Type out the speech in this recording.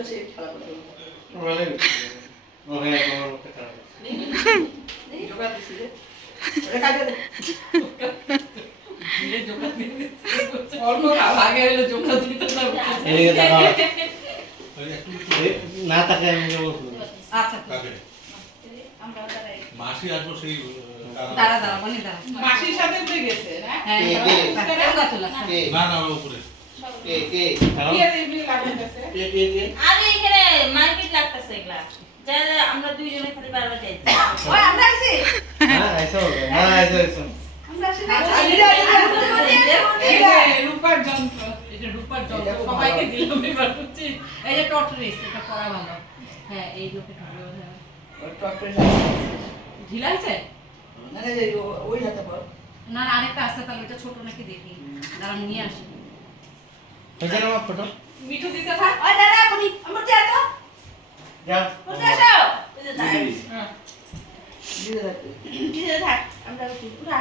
তো সেই খেলা করতে বলে ও হ্যাঁ তোমার মুখে খারাপ নেই যোগা দিছি রে ওরে কাটে দে ধীরে যোগা দিতে অল্প আগে হলো যোগা দিতে না এদিকে তাকাও না তাকে আমি বলবো আচ্ছা কাকে আমরা দাঁড়াই মাসি আসবো সেই দাঁড়া দাঁড়া বনি দাঁড়া মাসির সাথে উঠে গেছে না হ্যাঁ যোগা তোলা না না ওর উপরে কে কে কি আর এমনি লাগতেছে কে আরে এখানে মার্কেট লাগতেছে এগুলা যা আমরা দুইজনে খালি বারবার যাইছি ওই আমরা আইছি হ্যাঁ ऐसा हो गया हां ऐसा ऐसा আমরা আসি না এই যে রূপার যন্ত্র এটা রূপার যন্ত্র সবাইকে দিলাম এবার বুঝছি এই যে টটরিস এটা পড়া ভালো হ্যাঁ এই লোকে ঢুকলো হ্যাঁ ওই টপের ঢিলা আছে না না যে ওই হাতে বল না না আরেকটা আছে তাহলে এটা ছোট নাকি দেখি দাঁড়া নিয়ে আসি হয়েছে না আমার ফটো মিঠু দিতে থাক ওই দাঁড়া আপনি আমরা যা তো যাও কোথায় আসো এই যে দাঁড়াই দিদা থাক আমরা পুরা